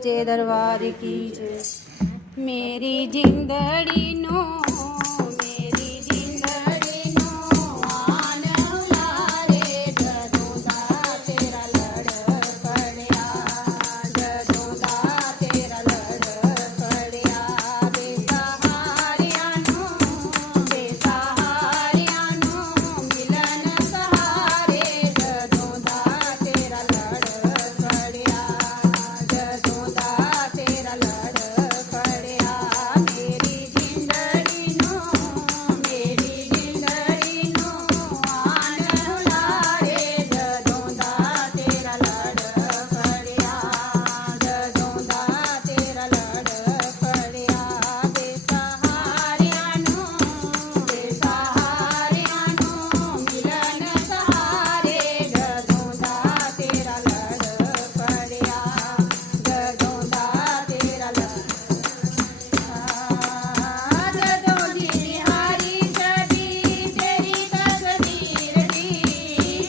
चे दरबार की जय। मेरी जिंदड़ी नो मेरी जिंदड़ी नो आन उलारे जदों दा तेरा लड़ पड़िया जदों दा तेरा लड़ पड़िया बेसहारियां नू मिलन सहारे जदों दा तेरा लड़ पड़िया जदों दा तेरा लड़ पड़िया मेरी जिंदड़ी नो आन उलारे जदों दा तेरा लड़ पड़िया जदों दा तेरा लड़ पड़िया बेसहारियां नू मिलन सहारे जदों दा तेरा लड़ पड़िया जदों दा तेरा लड़ जदों दी निहारी छवि तेरी तस्वीर दी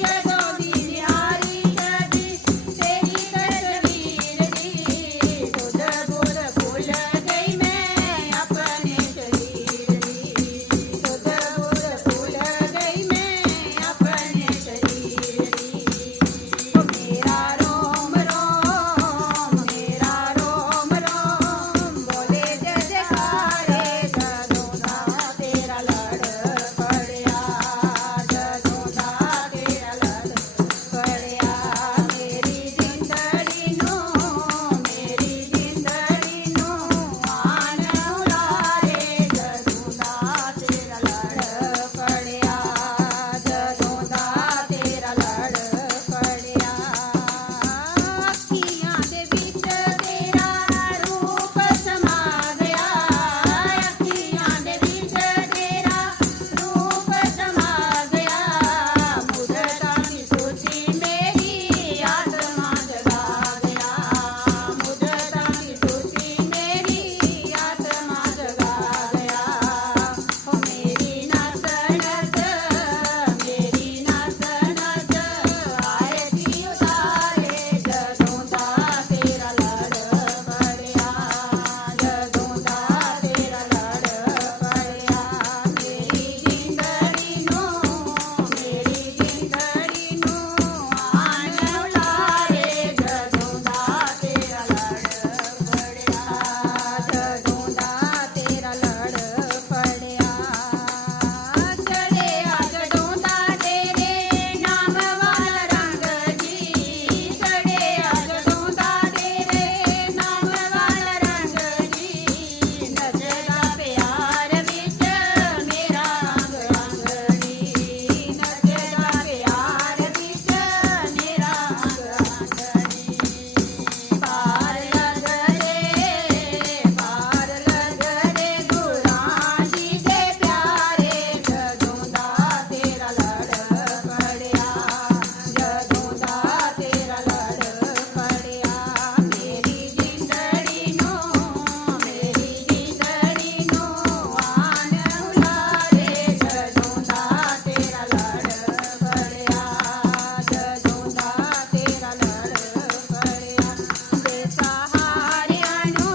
जदों दी निहारी छवि तेरी तस्वीर दी तुझ बुर भूल गई मैं अपने शरीर दी तुझ बुर भूल गई मैं अपने शरीर दी मेरा रोम रोम बोले जय जयकारे जदों दा तेरा लड़ पड़िया जदों दा तेरा लड़ पड़िया मेरी जिंदड़ी नो आन उलारे जदों दा तेरा लड़ पड़िया जदों दा तेरा लड़ पड़िया अखियां दे विच तेरा रूप समा गया अखियां दे विच तेरा रूप समा गया मुदता की सोची मेरी आत्मा जगा गया मुदता की सोची मेरी आत्मा जगा गया ओ मेरी नस नस आए की उतारे जदों दा तेरा लड़ पड़िया जदों दा तेरा लड़ पड़िया मेरी जिंदड़ी नो आन उलारे जदों दा तेरा लड़ पड़िया जदों दा तेरा लड़ पड़िया चढ़िया जदों दा तेरे नाम वाला रंग जी चढ़िया जदों दा तेरे नाम वाला रंग जी नचदा प्यार विच मेरा अंग अंग नी नचदा प्यार विच मेरा अंग अंग नी पार लगदे गुरां जी दे प्यारे जदों दा तेरा लड़ पड़िया जदों दा तेरा लड़ पड़िया मेरी जिंदड़ी नो आन उलारे जदों दा तेरा लड़ पड़िया जदों दा तेरा लड़ पड़िया बेसहारियां नू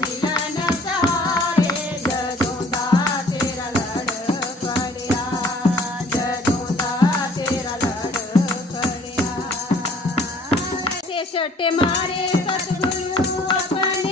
मिलन सहारे जदों दा तेरा लड़ पड़िया जदों दा तेरा लड़ पड़िया छटे मारे सतगुरु अपने